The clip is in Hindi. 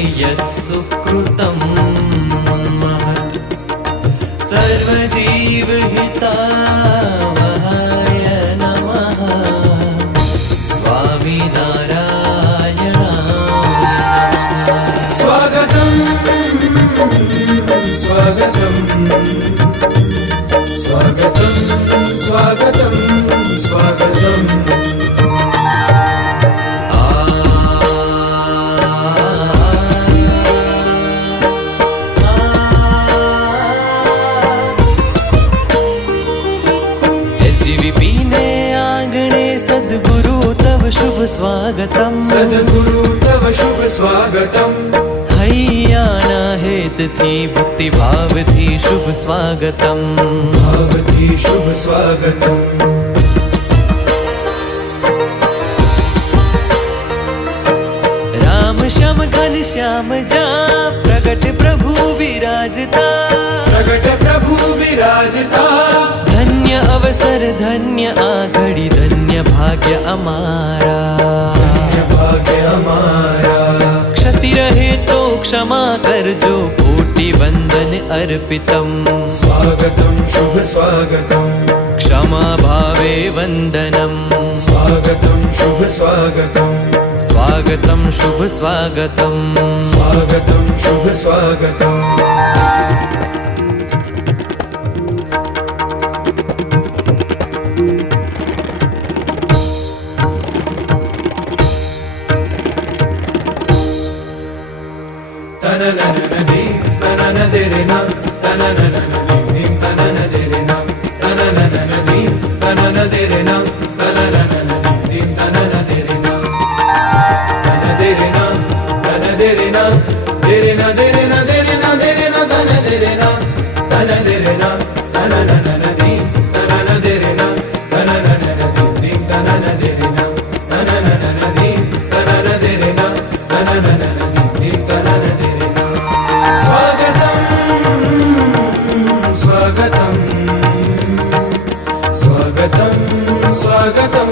यत् सुकृतं महत् सर्वजीवहितावहाय नमः स्वामिनारायणाय स्वागतं स्वागतं स्वागतं स्वागतं स्वागतं सद्गुरु तव शुभ स्वागतम् सद्गुरु तव शुभ स्वागतम् हैयाना हेत थी भक्ति भाव थी शुभ स्वागतम् भाव थी शुभ स्वागतम् राम श्याम घन श्याम जा प्रगट प्रभु विराजता प्रगट प्रभु विराजता धन्य अवसर धन्य आघड़ी धन्य भाग्य अमारा धन्य भाग्य हमारा क्षति रहे तो क्षमा कर जो कोटि वंदन अर्पितम् स्वागतं शुभ स्वागतम् क्षमा भावे वंदनम् स्वागतं शुभ स्वागतम् स्वागतं शुभ स्वागतम् स्वागतं शुभ स्वागतम् तननननदी तननदेरेना तननननदी तननदेरेना तननननदी तननदेरेना तननननदी तननदेरेना तनदेरेना तनदेरेना देरेना देरेना देरेना देरेना तनदेरेना तनदेरेना तननननदी तननदेरेना तननननदी तननदेरेना तननननदी तननदेरेना तननननदी तननदेरेना स्वागतं स्वागतं स्वागतं स्वागतं